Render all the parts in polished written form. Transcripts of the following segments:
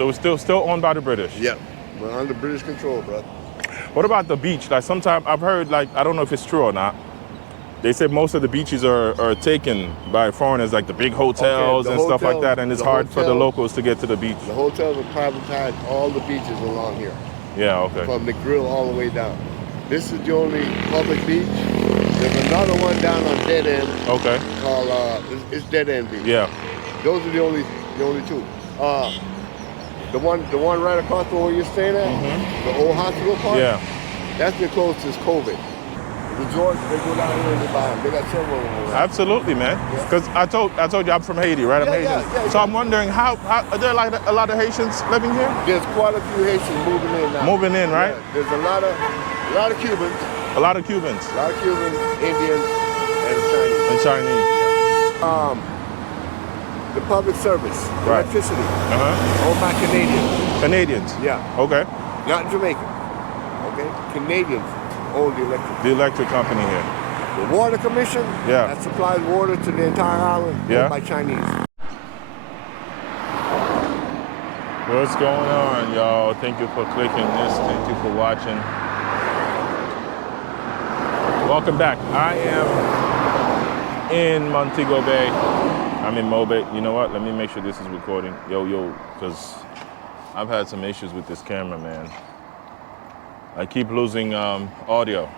So it's still owned by the British. Yeah, we're under British control, bro. What about the beach? Like sometimes I've heard, like, I don't know if it's true or not. They said most of the beaches are taken by foreigners, like the big hotels and stuff like that, and it's hard for the locals to get to the beach. The hotels are privatized all the beaches along here. Yeah, okay. From the grill all the way down. This is the only public beach. There's another one down on Dead End. Okay. Called it's Dead End Beach. Yeah. Those are the only two. The one right across from where you're staying at, the old hospital park. Yeah. That's been closed since COVID. Resorts, they go down here and they buy them. They got several of them. Absolutely, man. Because I told you I'm from Haiti, right? I'm Haitian. Yeah. So I'm wondering how are there like a lot of Haitians living here? There's quite a few Haitians moving in now. Moving in, right? Yeah, there's a lot of Cubans. A lot of Cubans. A lot of Cubans, Indians, and Chinese. And Chinese. The public service, right. Electricity, owned by Canadians. Canadians? Yeah. Okay. Not in Jamaica. Okay? Canadians own the electric. The electric company here. The Water Commission, that supplies water to the entire island, owned by Chinese. What's going on, y'all? Thank you for clicking this. Thank you for watching. Welcome back. I am in Montego Bay. I'm in Mobe. You know what? Let me make sure this is recording. Yo, because I've had some issues with this camera, man. I keep losing audio.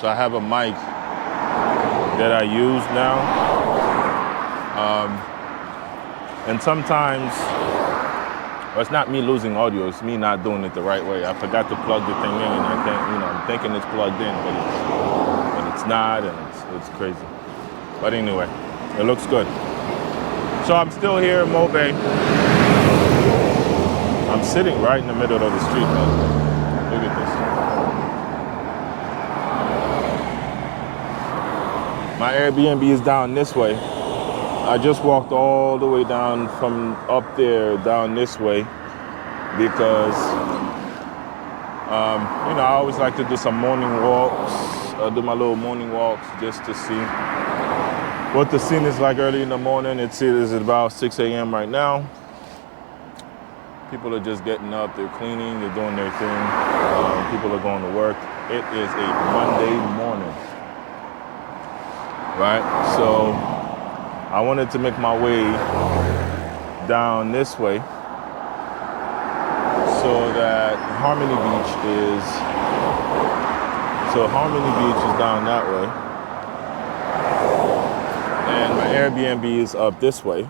So I have a mic that I use now. And sometimes, well, it's not me losing audio, it's me not doing it the right way. I forgot to plug the thing in, and I can't, I'm thinking it's plugged in, but it's not, and it's crazy. But anyway, it looks good. So I'm still here in Mobe. I'm sitting right in the middle of the street, man. Look at this. My Airbnb is down this way. I just walked all the way down from up there down this way because, I always like to do some morning walks. I do my little morning walks just to see what the scene is like early in the morning. It's about 6 a.m. right now. People are just getting up, they're cleaning, they're doing their thing. People are going to work. It is a Monday morning, right? So I wanted to make my way down this way so that Harmony Beach is down that way. And my Airbnb is up this way.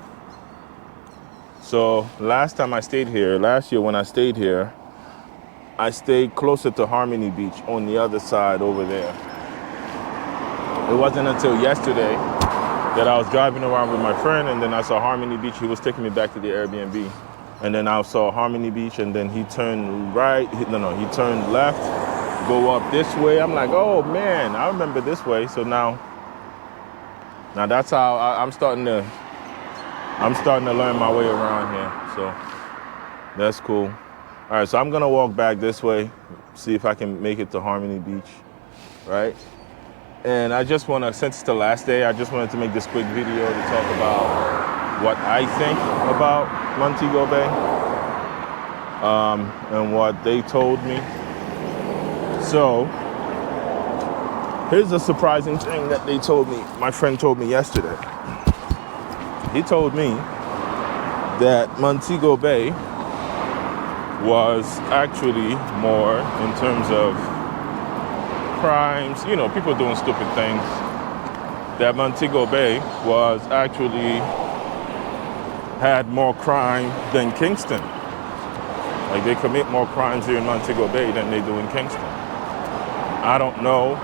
So last year when I stayed here, I stayed closer to Harmony Beach on the other side over there. It wasn't until yesterday that I was driving around with my friend, and then I saw Harmony Beach. He was taking me back to the Airbnb. And then I saw Harmony Beach, and then he turned he turned left, go up this way. I'm like, oh man, I remember this way. So now that's how I'm starting to learn my way around here. So that's cool. All right, so I'm gonna walk back this way, see if I can make it to Harmony Beach, right? And I just wanna, since it's the last day, I just wanted to make this quick video to talk about what I think about Montego Bay and what they told me. So here's a surprising thing that they told me, my friend told me yesterday. He told me that Montego Bay was actually more in terms of crimes, people doing stupid things, that Montego Bay was actually had more crime than Kingston. Like they commit more crimes here in Montego Bay than they do in Kingston. I don't know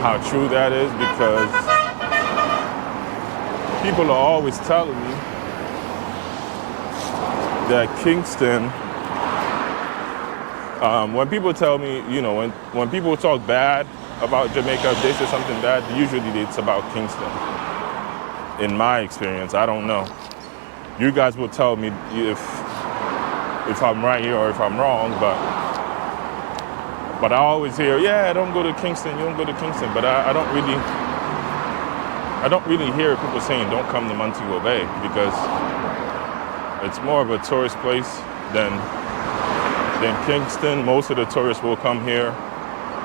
how true that is because people are always telling me that Kingston, when people tell me, when people talk bad about Jamaica, if they say something bad, usually it's about Kingston. In my experience, I don't know. You guys will tell me if I'm right here or if I'm wrong, but I always hear, don't go to Kingston, you don't go to Kingston, but I don't really hear people saying don't come to Montego Bay because It's more of a tourist place than Kingston. Most of the tourists will come here.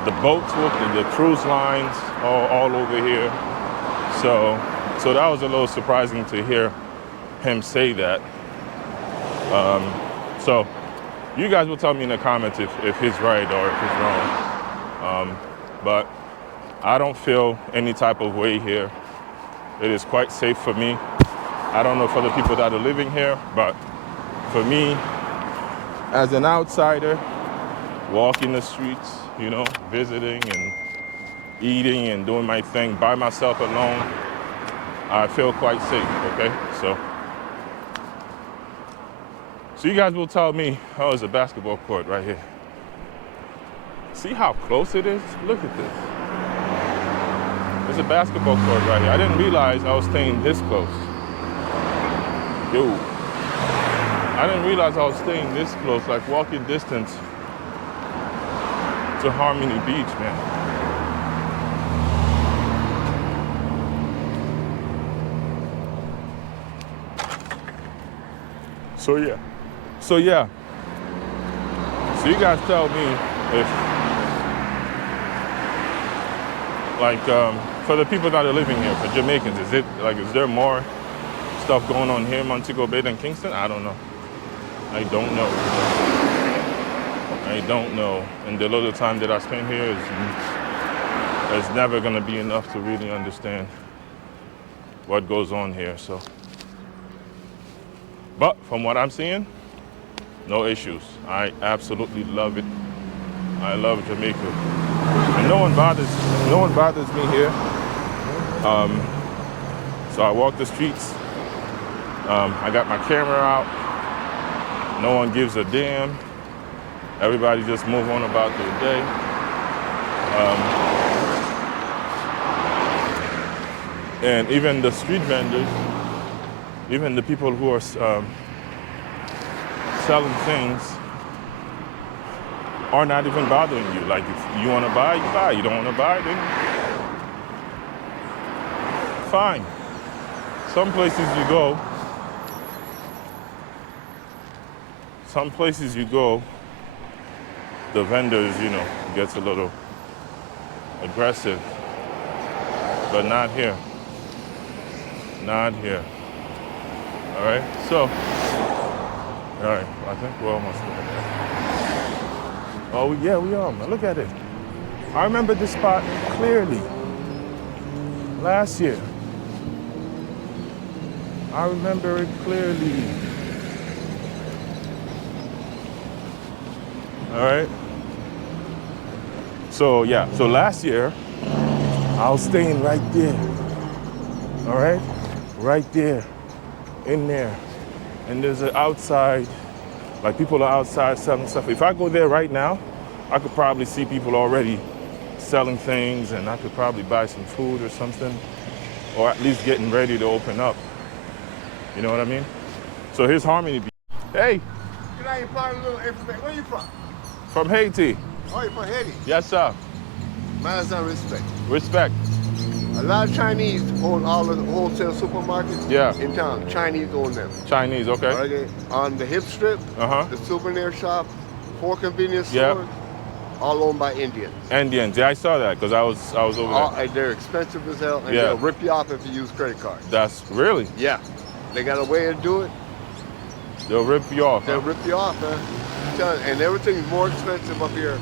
The boats will, the cruise lines all over here. So that was a little surprising to hear him say that. So you guys will tell me in the comments if he's right or if he's wrong. But I don't feel any type of way here. It is quite safe for me. I don't know for the people that are living here, but for me, as an outsider, walking the streets, you know, visiting and eating and doing my thing by myself alone, I feel quite safe, okay? So you guys will tell me, oh, there's a basketball court right here. See how close it is? Look at this. There's a basketball court right here. I didn't realize I was staying this close. Yo. I didn't realize I was staying this close, like walking distance to Harmony Beach, man. So yeah. So you guys tell me if, like, for the people that are living here, for Jamaicans, is there more stuff going on here in Montego Bay than Kingston? I don't know. I don't know. And the little time that I spend here is never gonna be enough to really understand what goes on here, so. But from what I'm seeing, no issues. I absolutely love it. I love Jamaica. And no one bothers me here. So I walk the streets. I got my camera out. No one gives a damn. Everybody just move on about their day. And even the street vendors, even the people who are selling things are not even bothering you. Like, if you want to buy, you buy. You don't want to buy, then fine. Some places you go, the vendors, you know, gets a little aggressive, but not here. Not here. All right, so, all right, I think we're almost there. Oh, yeah, we are, man. Look at it. I remember this spot clearly last year. I remember it clearly. All right. So, yeah, so last year, I was staying right there. All right? Right there, in there. And there's an outside, like people are outside selling stuff. If I go there right now, I could probably see people already selling things, and I could probably buy some food or something, or at least getting ready to open up. You know what I mean? So here's Harmony Beach. Hey. Can I impart a little information? Where you from? From Haiti. Oh, you're from Haiti? Yes, sir. Manners and respect. Respect. A lot of Chinese own all of the wholesale supermarkets in town. Chinese own them. Chinese, okay. Okay. On the hip strip, the souvenir shop, 4 convenience stores, all owned by Indians. Indians, yeah, I saw that because I was over there. They're expensive as hell, and they'll rip you off if you use credit cards. That's really? Yeah. They got a way to do it. They'll rip you off. They'll rip you off, man. And everything's more expensive up here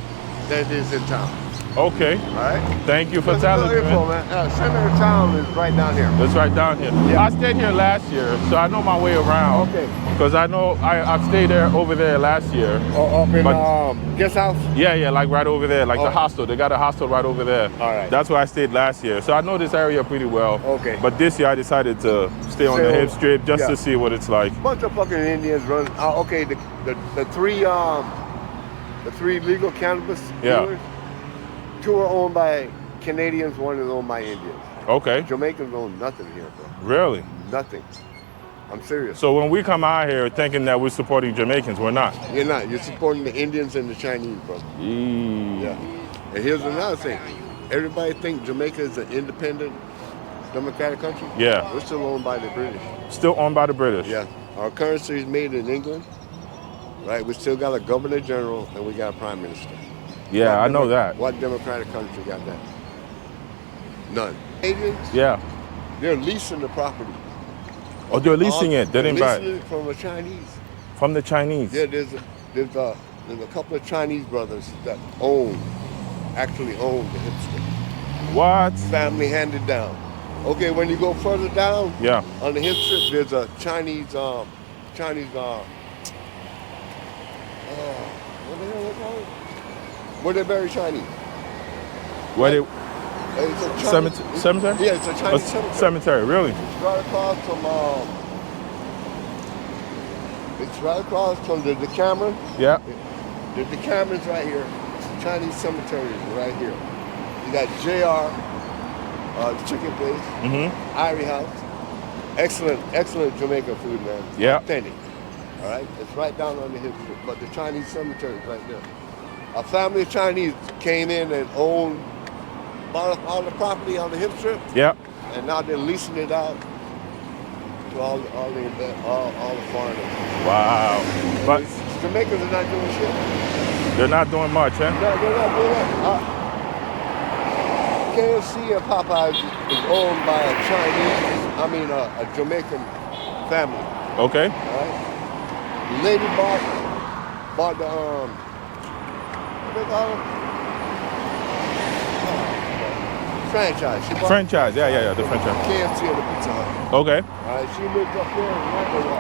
than it is in town. Okay. All right. Thank you for telling me, man. Center of town is right down here. It's right down here. Yeah. I stayed here last year, so I know my way around. Okay. Because I know I've stayed over there last year. Oh, up in guest house? Yeah, like right over there, like the hostel. They got a hostel right over there. All right. That's where I stayed last year. So I know this area pretty well. Okay. But this year I decided to stay on the hip strip just to see what it's like. Bunch of fucking Indians run. Okay, the three legal cannabis dealers. 2 are owned by Canadians, 1 is owned by Indians. Okay. Jamaicans own nothing here, bro. Really? Nothing. I'm serious. So when we come out here thinking that we're supporting Jamaicans, we're not. You're not. You're supporting the Indians and the Chinese, bro. Yeah. And here's another thing. Everybody thinks Jamaica is an independent, democratic country. Yeah. We're still owned by the British. Still owned by the British? Yeah. Our currency is made in England, right? We still got a governor general and we got a prime minister. Yeah, I know that. What democratic country got that? None. Canadians, Yeah. they're leasing the property. Oh, they're leasing it. They didn't buy leasing it. it from the Chinese. From the Chinese. Yeah, there's a couple of Chinese brothers that actually own the hip strip. What? Family handed down. Okay, when you go further down, Yeah. on the hip strip, there's a Chinese, what the hell they call it? Where they bury Chinese. Where they? It's a Chinese, Cemetery? Yeah, it's a Chinese cemetery. Cemetery, really? It's right across from the Decameron. Yeah. The Decameron's right here. Chinese cemetery is right here. You got JR, the chicken place, Irie House. Excellent Jamaican food, man. Yeah. Authentic. All right? It's right down on the hip strip, but the Chinese cemetery is right there. A family of Chinese came in and bought all the property on the hip strip. Yeah. And now they're leasing it out to all the foreigners. Wow. But Jamaicans are not doing shit. they're not doing much, huh? No, they're not doing that. KFC and Popeyes is owned by a Jamaican family. Okay. All right? The lady bought the what they call it? Franchise. She bought Franchise, yeah, the franchise. KFC and the Pizza Hut. Okay. All right, she lived up there in Montego.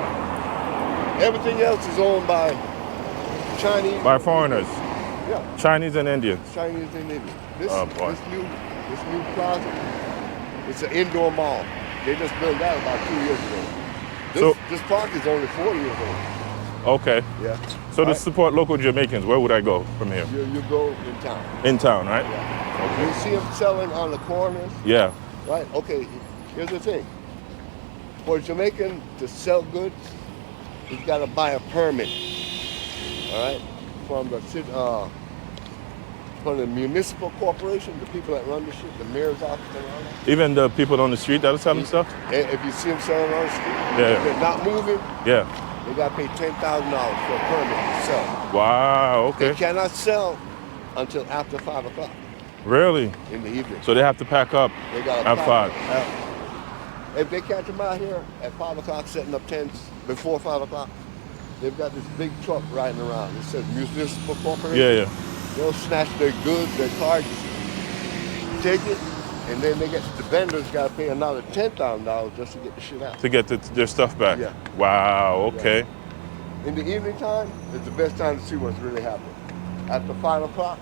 Everything else is owned by Chinese. By foreigners. Yeah. Chinese and Indians. Chinese and Indians. This new plaza, it's an indoor mall. They just built that about 2 years ago. This park is only 4 years old. Okay. Yeah. So to support local Jamaicans, where would I go from here? You go in town. In town, right? Yeah. Okay. You see them selling on the corners. Yeah. Right? Okay, here's the thing. For a Jamaican to sell goods, he's got to buy a permit. All right? From the municipal corporation, the people that run the shit, the mayor's office and all that. Even the people on the street that are selling stuff? If you see them selling on the street, Yeah. if they're not moving, Yeah. they got to pay $10,000 for a permit to sell. Wow, okay. They cannot sell until after 5 o'clock Really? in the evening. So they have to pack up They got at 5. If they catch them out here at 5 o'clock setting up tents before 5 o'clock, they've got this big truck riding around. It says municipal corporation. Yeah. They'll snatch their goods, their cards, take it, and then the vendors got to pay another $10,000 just to get the shit out. To get their stuff back? Yeah. Wow, okay. Yeah. In the evening time, it's the best time to see what's really happening. After 5 o'clock,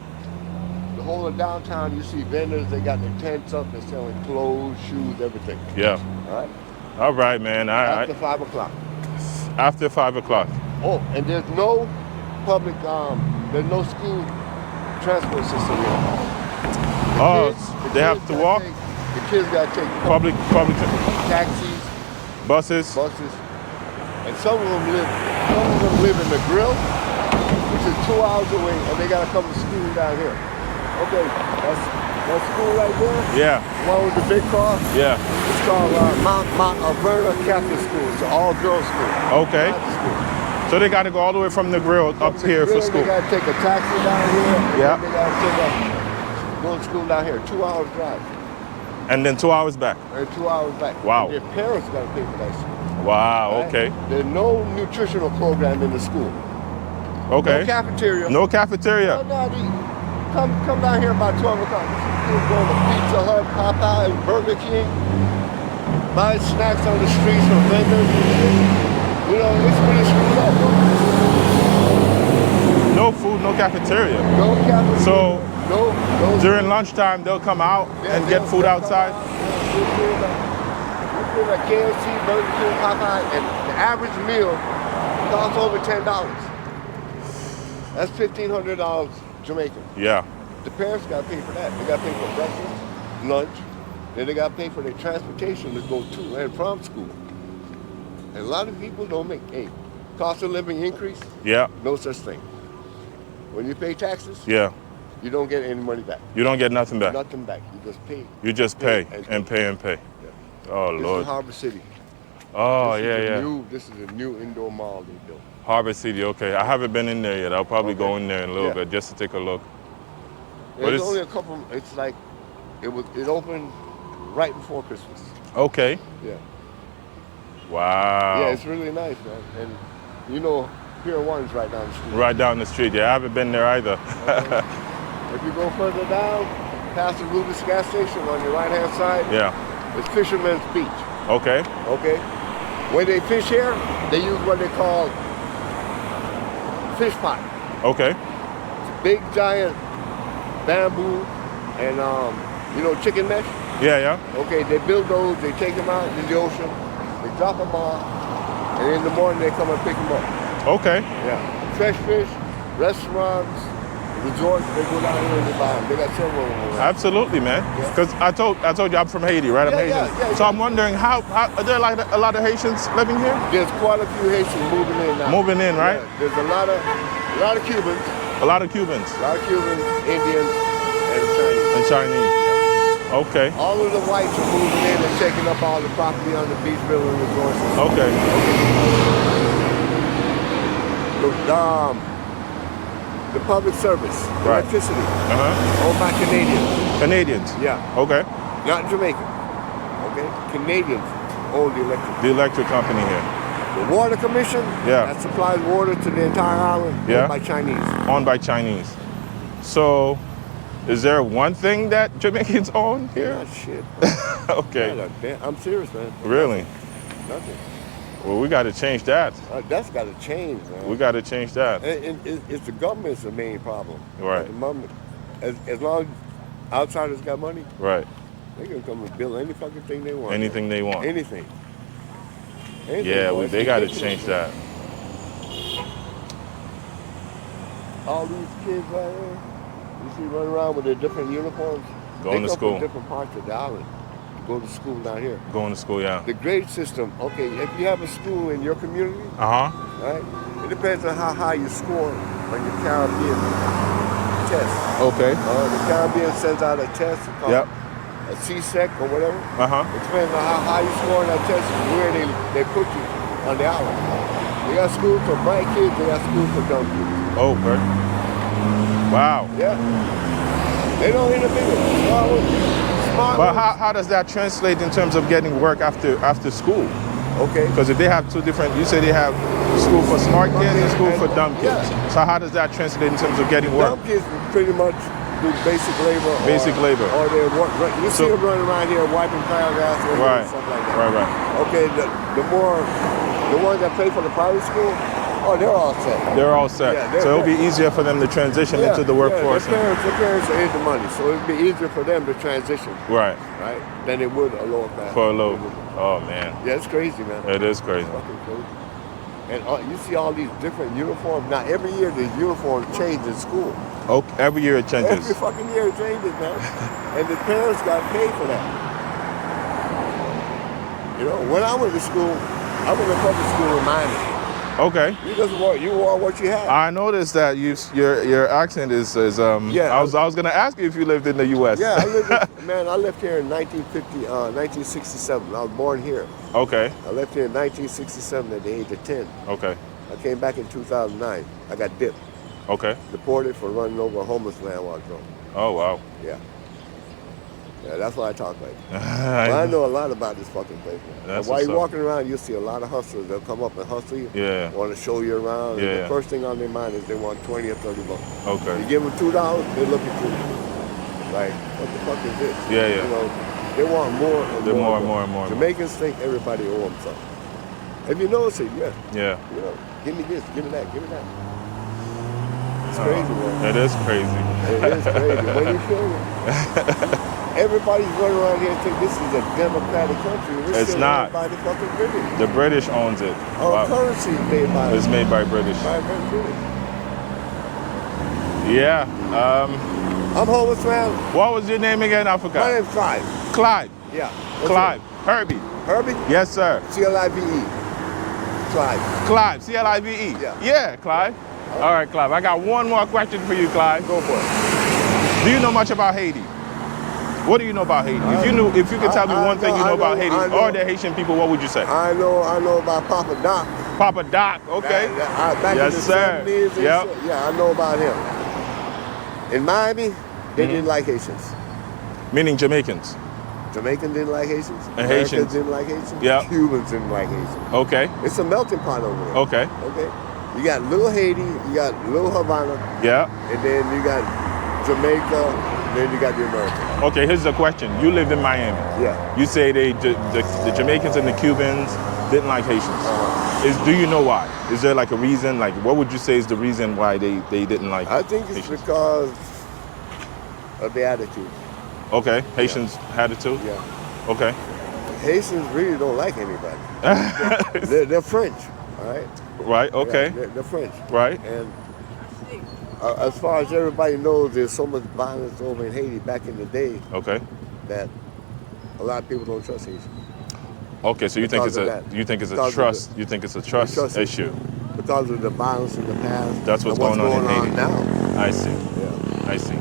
the whole of downtown, you see vendors, they got their tents up, they're selling clothes, shoes, everything. Yeah. All right? All right, man. After 5 o'clock. After 5 o'clock. Oh, and there's no public, there's no school transport system here. They have to walk? The kids got to take Public taxis, buses? and some of them live in the grill, which is 2 hours away, and they got to come to school down here. Okay, that school right there. Yeah. The one with the big car. Yeah. It's called Mount Verna Catholic School. It's an all-girls school. Okay. So they got to go all the way from the grill up here for school. They got to take a taxi down here. Yeah. They got to go to school down here. 2 hours drive. And then 2 hours back. And 2 hours back. Wow. And their parents got to pay for that school. Wow, Right? okay. There's no nutritional program in the school. Okay. No cafeteria. No cafeteria. Come down here about 12 o'clock. Kids go to Pizza Hut, Popeyes, Burger King, buy snacks on the streets from vendors. You know, it's really screwed up. No food, no cafeteria. No cafeteria. So no during lunchtime, they'll come out and get food outside? We get a KFC, Burger King, Popeye, and the average meal costs over $10. That's $1,500 Jamaican. Yeah. The parents got to pay for that. They got to pay for breakfast, lunch, then they got to pay for their transportation to go to and from school. And a lot of people don't make, cost of living increase? Yeah. No such thing. When you pay taxes, Yeah. you don't get any money back. You don't get nothing back. Nothing back. You just pay. You just pay and pay and pay. Yeah. Oh, This Lord. is Harbor City. Oh, This yeah, is yeah. This is a new indoor mall they built. Harbor City, okay. I haven't been in there yet. I'll probably go in there in a little bit just to take a look. But There's only a couple. It's like it opened right before Christmas. Okay. Yeah. Wow. Yeah, it's really nice, man. And you know, Pier 1's right down the street. Right down the street. Yeah, I haven't been there either. Okay. If you go further down, past the Rubis gas station on your right-hand side, Yeah. it's Fisherman's Beach. Okay. Okay. When they fish here, they use what they call fish pot. Okay. It's a big giant bamboo and chicken mesh. Yeah, yeah. Okay, they build those, they take them out in the ocean, they drop them off, and in the morning they come and pick them up. Okay. Yeah. Fresh fish, restaurants, resorts, they go down here and they buy them. They got several of them. Absolutely, man. Because I told you I'm from Haiti, right? I'm Haitian. So I'm wondering how are there like a lot of Haitians living here? There's quite a few Haitians moving in now. Moving in, right? Yeah, there's a lot of Cubans. A lot of Cubans. A lot of Cubans, Indians, and Chinese. And Chinese. Yeah. Okay. All of the whites are moving in and taking up all the property on the beach building resorts. Okay. Look, the public service, Right. electricity, Uh-huh. owned by Canadians. Canadians. Yeah, Okay. not Jamaica. Okay, Canadians own the electric. The electric company here. The water commission, Yeah. that supplies water to the entire island, Yeah. owned by Chinese. Owned by Chinese. So is there one thing that Jamaicans own here? Not shit. Okay. Not a damn- I'm serious, man. Really? Nothing. Well, we got to change that. That's got to change, man. We got to change that. And it's the government's the main problem. Right. The moment, as long as outsiders got money, Right. they can come and build any fucking thing they want. Anything they want. Anything. Yeah, boy. they It's got to ridiculous. change that. All these kids right here, you see running around with their different uniforms. Going they to come school. from different parts of the island to go to school down here. Going to school, yeah. The grade system, okay, if you have a school in your community, Uh-huh. right, it depends on how high you score on your Caribbean test. Okay. The Caribbean sends out a test called Yep. a CSEC or whatever. Uh-huh. It depends on how high you score on that test, where they put you on the island. They got schools for bright kids, they got schools for dumb kids. Oh, okay. Wow. Yeah. They don't interfere. Smart But ones. how does that translate in terms of getting work after school? Okay. Because if they have two different, you say they have school for smart kids and school for dumb kids. Yeah. So how does that translate in terms of getting work? Dumb kids pretty much do basic labor. Basic labor. Or they work. You see So- them running around here wiping paragraphs and Right. stuff like that. Right. Okay, the ones that pay for the private school, they're all set. They're all set. Yeah, So it'll be easier for them to transition into the workforce. Yeah, their parents are into money, so it'd be easier for them to transition, Right. right, than it would a lower class. For a low. Oh, man. Yeah, it's crazy, man. It is crazy. It's fucking crazy. And you see all these different uniforms. Now, every year the uniforms change in school. Oh, every year it changes. Every fucking year it changes, man. And the parents got paid for that. You know, when I went to school, I went to public school in Miami. Okay. You wore what you had. I noticed that your accent is Yeah, I was gonna ask you if you lived in the U.S. Yeah, I left here in 1967. I was born here. Okay. I left here in 1967 at the age of 10. Okay. I came back in 2009. I got dipped, Okay. deported for running over a homeless man while drunk. Oh wow. Yeah. Yeah, that's why I talk like that. But I know a lot about this fucking place, man. That's While what's you're up. walking around, you'll see a lot of hustlers. They'll come up and hustle you. Yeah. Want to show you around. And Yeah. the first thing on their mind is they want 20 or 30 bucks. Okay. You give them $2, they look at you like, what the fuck is this? Yeah, yeah. You know, they want more and They're more. more and more. Jamaicans think everybody owe them something. If you notice it, yeah. Yeah. You know, give me this, give me that, give me that. It's crazy, man. It is crazy. It is crazy. When you feel it, everybody's running around here and think this is a democratic country. We're It's still not. owned by the fucking British. The British owns it. Our Wow. currency is made by It's made by British. the British. Yeah. I'm homeless, man. What was your name again? I My forgot. name's Clive. Clive. Yeah. Clive. Herbie. Herbie? Yes, sir. C-L-I-V-E. Clive. Clive. C-L-I-V-E. Yeah. Yeah, Clive. All right, Clive. I got one more question for you, Clive. Go for it. Do you know much about Haiti? What do you know about Haiti? If you could tell me one thing you know about Haiti or the Haitian people, what would you say? I know about Papa Doc. Papa Doc, okay. Back Yes, in the sir. 70s. Yep. Yeah, I know about him. In Miami, they didn't like Haitians. Meaning Jamaicans. Jamaicans didn't like Haitians. And Americans Haitians. didn't like Haitians. Yep. Cubans didn't like Haitians. Okay. It's a melting pot over there. Okay. Okay. You got little Haiti, you got little Havana, Yeah. and then you got Jamaica, then you got the Americans. Okay, here's the question. You lived in Miami. Yeah. You say the Jamaicans and the Cubans didn't like Haitians. Do you know why? Is there like a reason? Like, what would you say is the reason why they didn't like I think it's Haitians? because of the attitude. Okay, Haitians had it too? Yeah. Okay. Haitians really don't like anybody. They're French, all right? Right, okay. Yeah, they're French. Right. And as far as everybody knows, there's so much violence over in Haiti back in the day Okay. that a lot of people don't trust Haitians. Okay, so you think it's a trust Trust issue. Because of the violence in the past. That's what's and going on in Haiti. now. I see. Yeah. I see.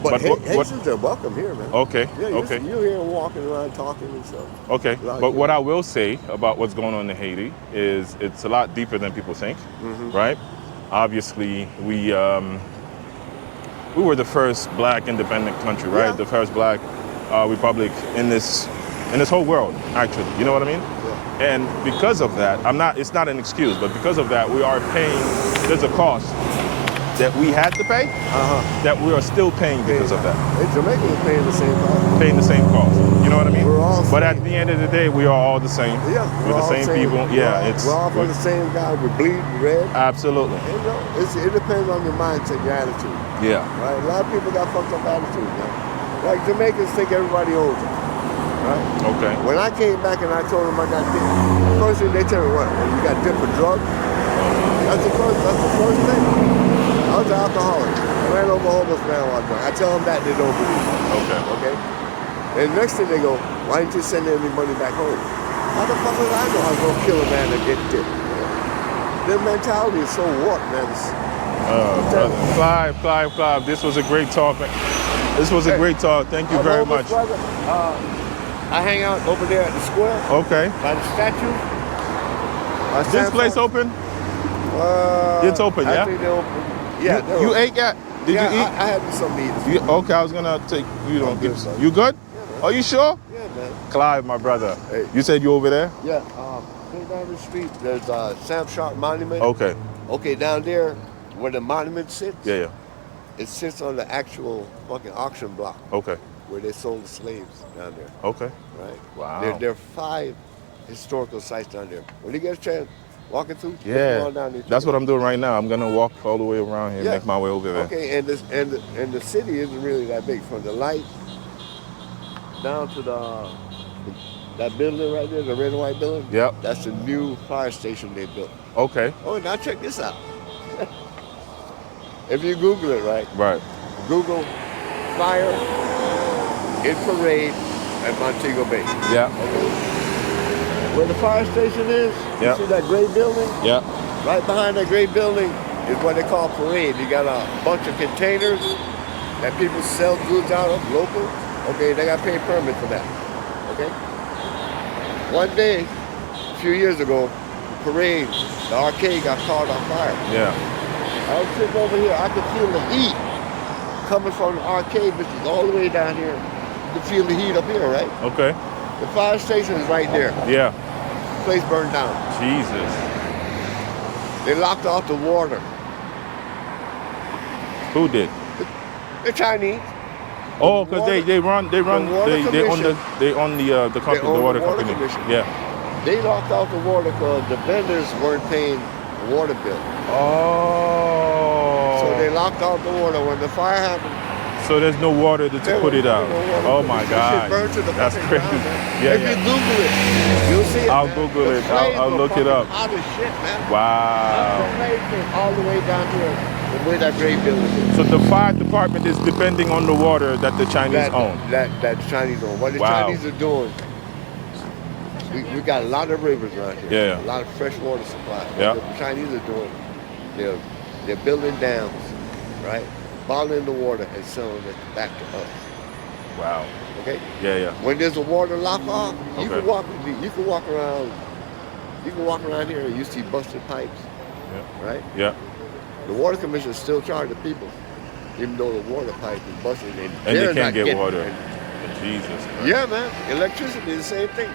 But what- Haitians are welcome here, man. Okay. Yeah, Okay. you hear them walking around talking and stuff. Okay, lot of but what people. I will say about what's going on in Haiti is it's a lot deeper than people think, right? Obviously, we were the first black independent country, right? Yeah. The first black republic in this whole world, actually. You know what I mean? Yeah. And because of that, it's not an excuse, but because of that, we are paying. There's a cost that we had to pay that we are still paying because of that. And Jamaica is paying the same cost. Paying the same cost. You know what I mean? We're all but same. at the end of the day, we are all the same. Yeah, We're the all same people. Yeah, we're all from the same guy. We bleed red. Absolutely. You know, it depends on your mindset, your attitude. Yeah. Right? A lot of people got fucked up attitude, man. Like Jamaicans think everybody owns them. Right? Okay. When I came back and I told them I got dipped, first thing they tell me, what? You got dipped for drugs? That's the first thing. I was an alcoholic. I ran over a homeless man while drunk. I tell them that, they don't believe me. Okay? And next thing they go, why didn't you send any money back home? How the fuck would I know I was gonna kill a man that get dipped? Their mentality is so warped, man. Brother. Clive, this was a great talk, man. This was a great talk. Thank you very much. Brother, I hang out over there at the square Okay. by the statue. This place open? It's open, I yeah? think they're open. Yeah, they're You open. ate yet? Did Yeah, you eat? I had something to eat. Okay, I was gonna take you. Don't good, give. son. You good? Yeah, man. Are you sure? Yeah, man. Clive, my brother. Hey. You said you over there? Yeah, go down the street. There's a Sam Sharp monument. Okay. Okay, down there where the monument sits, Yeah. it sits on the actual fucking auction block Okay. where they sold the slaves down there, Okay. right? Wow. There are 5 historical sites down there. When you get a chance, walking through, take them Yeah. all down there. That's what I'm doing right now. I'm gonna walk all the way around here, Yeah. make my way over there. Okay, and the city isn't really that big. From the light down to that building right there, the red and white building. Yep. That's the new fire station they built. Okay. Oh, now check this out. If you Google it, right? Right. Google fire infrared at Montego Bay. Yeah. Okay. Where the fire station is, Yeah. you see that gray building? Yeah. Right behind that gray building is what they call parade. You got a bunch of containers that people sell goods out of, local. Okay, they got to pay permit for that. Okay? One day, a few years ago, parade, the arcade got caught on fire. Yeah. I was sitting over here, I could feel the heat coming from the arcade, which is all the way down here. You can feel the heat up here, right? Okay. The fire station is right there. Yeah. Place burned down. Jesus. They locked off the water. Who did? The Chinese. Oh, because they run water they on the company, own the water the water company. commission. Yeah. They locked off the water because the vendors weren't paying the water bill. Oh. So they locked off the water. When the fire happened, So there's no water to there put was it out. no water. Oh my That God. shit burned to the That's fucking crazy. ground, man. Yeah, If yeah. you Google it, you'll see it. I'll man. Google The it. flames I'll were look it up. fucking hot as shit, man. Wow. The flames came all the way down to the way that great building is. So the fire department is depending on the water that the Chinese own. That the Chinese own. What the Wow. Chinese are doing, we got a lot of rivers around here. Yeah. A lot of fresh water supply. Yeah. What the Chinese are doing, they're building dams, right? Bottling the water and selling it back to us. Wow. Okay. Yeah. When there's a water lock off, you Okay. can walk. You can walk around. You can walk around here and you see busted pipes, Yeah. right? Yeah. The water commissioner still charge the people, even though the water pipe is busted and And they're they can't not get getting water. it. Jesus Christ. Yeah, man. Electricity is the same thing.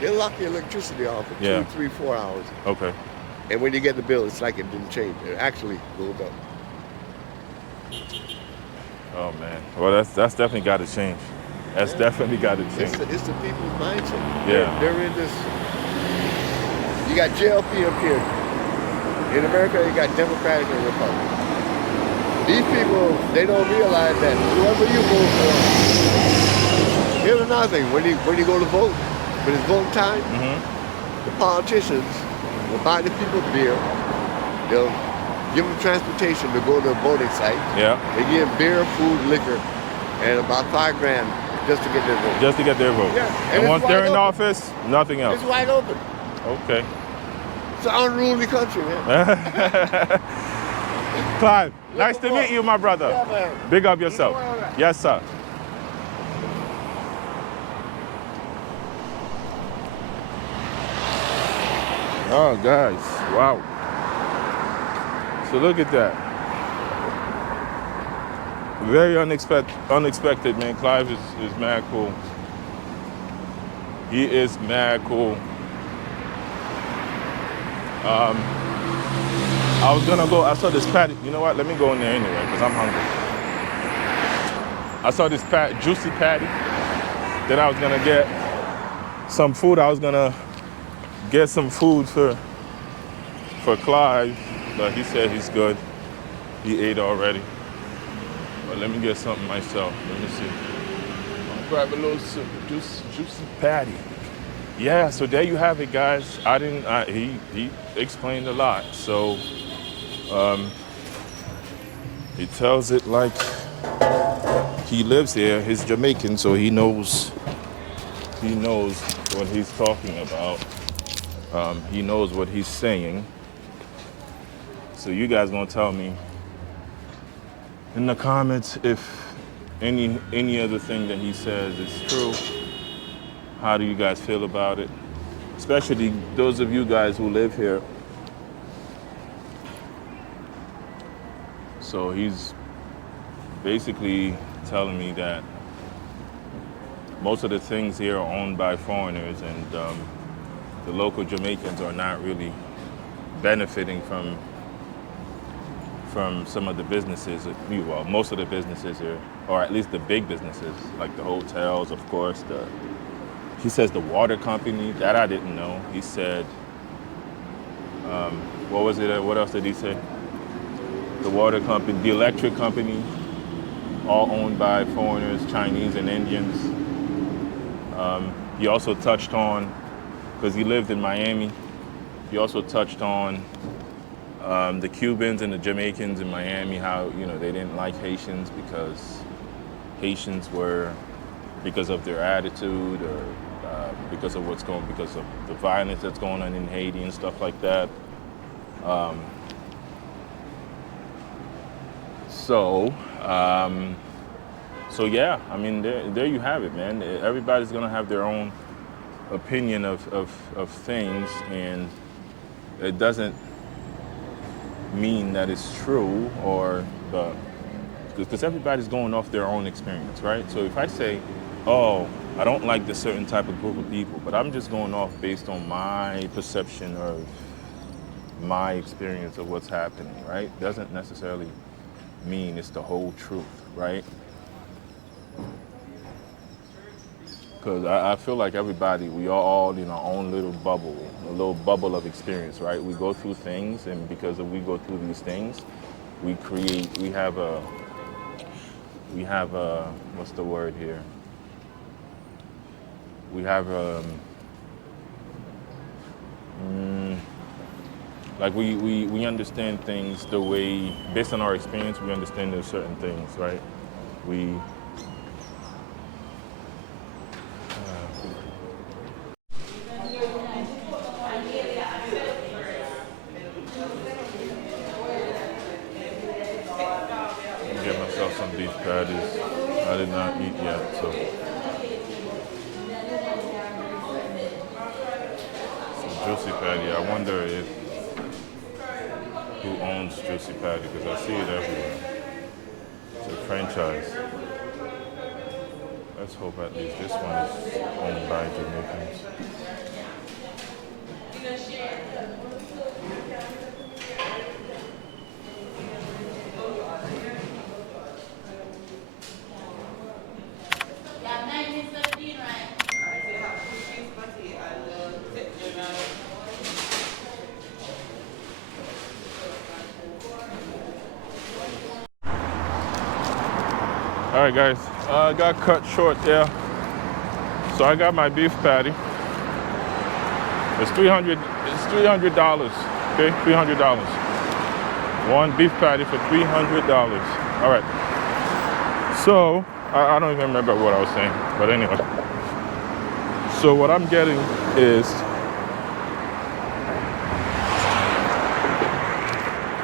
They lock the electricity off for Yeah. 2, 3, 4 hours, Okay. and when you get the bill, it's like it didn't change. It actually goes up. Oh man. Well, that's definitely got to change. That's definitely got to change. It's the people's mindset. Yeah. They're in this. You got JLP up here. In America, you got Democratic and Republican. These people, they don't realize that whoever you vote for. Here's another thing: when you go to vote, when it's voting time, the politicians will buy the people beer. They'll give them transportation to go to the voting site. Yeah. They give them beer, food, liquor, and about $5,000 just to get their vote. Just to get their vote. Yeah. And once they're in open. office, nothing else. It's wide open. Okay. It's an unruly country, man. Clive, nice to meet you, my brother. Yeah, man. Big up yourself. You know all right. Yes, sir. Oh, guys, wow. So look at that. Very unexpected, man. Clive is mad cool. He is mad cool. I was gonna go, I saw this patty. You know what? Let me go in there anyway, because I'm hungry. I saw this juicy patty. Then I was gonna get some food. I was gonna get some food for Clive, but he said he's good. He ate already. But let me get something myself. Let me see. I'll grab a little juicy patty. Yeah, so there you have it, guys. He explained a lot. So he tells it like he lives here. He's Jamaican, so he knows what he's talking about. He knows what he's saying. So you guys gonna tell me in the comments if any other thing that he says is true. How do you guys feel about it? Especially those of you guys who live here. So he's basically telling me that most of the things here are owned by foreigners, and the local Jamaicans are not really benefiting from some of the businesses. Well, most of the businesses here, or at least the big businesses, like the hotels, of course. He says the water company, that I didn't know. He said, what was it? What else did he say? The water company, the electric company, all owned by foreigners, Chinese and Indians. He also touched on, because he lived in Miami, he also touched on the Cubans and the Jamaicans in Miami, how, they didn't like Haitians because Haitians were, because of their attitude, or because of the violence that's going on in Haiti and stuff like that. So yeah, I mean, there you have it, man. Everybody's gonna have their own opinion of things, and it doesn't mean that it's true, because everybody's going off their own experience, right? So if I say, oh, I don't like this certain type of group of people, but I'm just going off based on my perception of my experience of what's happening, right? Doesn't necessarily mean it's the whole truth, right? Because I feel like everybody, we are all in our own little bubble of experience, right? We go through things, and because we go through these things, we have a, what's the word here? We have like we understand things the way, based on our experience, we understand there's certain things, right? Get myself some beef patties. I did not eat yet, so. Juicy Patty. I wonder if who owns Juicy Patty because I see it everywhere. It's a franchise. Let's hope at least this one is owned by Jamaicans. All right, guys, I got cut short there. So I got my beef patty. It's $300. Okay, $300. One beef patty for $300. All right. So I don't even remember what I was saying, but anyway. So what I'm getting is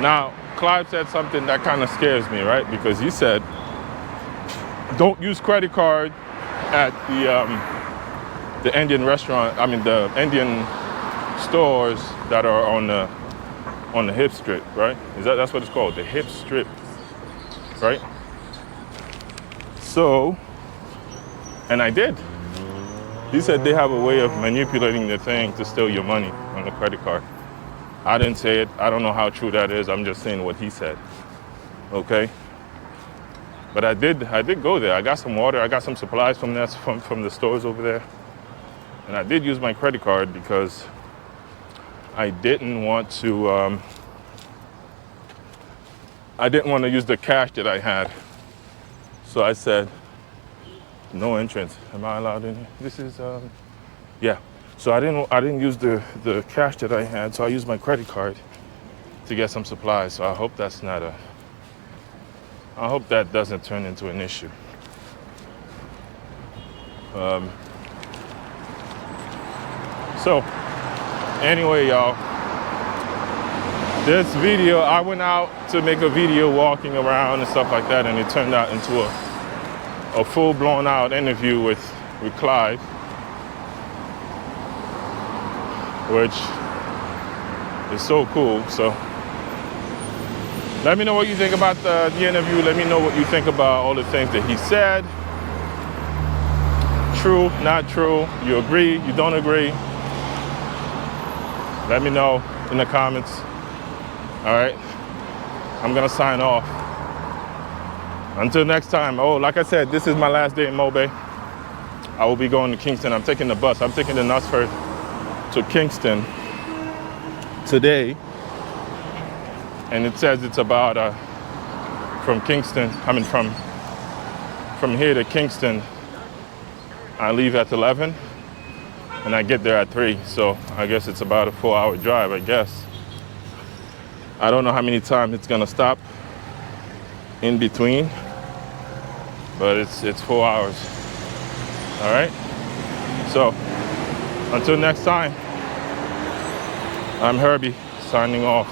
now Clive said something that kind of scares me, right? Because he said, don't use credit card at the Indian restaurant. I mean the Indian stores that are on the hip strip, right? That's what it's called, the hip strip, right? So, and I did. He said they have a way of manipulating the thing to steal your money on the credit card. I didn't say it. I don't know how true that is. I'm just saying what he said. Okay. But I did go there. I got some water. I got some supplies from the stores over there. And I did use my credit card because I didn't want to use the cash that I had. So I said, no entrance. Am I allowed in here? This is, yeah. So I didn't use the cash that I had, so I used my credit card to get some supplies. So I hope I hope that doesn't turn into an issue. So anyway, y'all, this video, I went out to make a video walking around and stuff like that, and it turned out into a full-blown out interview with Clive, which is so cool. So let me know what you think about the interview. Let me know what you think about all the things that he said. True, not true. You agree, you don't agree. Let me know in the comments. All right, I'm gonna sign off. Until next time. Oh, like I said, this is my last day in Montego Bay. I will be going to Kingston. I'm taking the bus. I'm taking the Nutsford to Kingston today. And it says it's about from Kingston, from here to Kingston, I leave at 11 and I get there at 3. So I guess it's about a 4-hour drive, I guess. I don't know how many times it's gonna stop in between, but it's 4 hours. All right. So until next time, I'm Herbie signing off.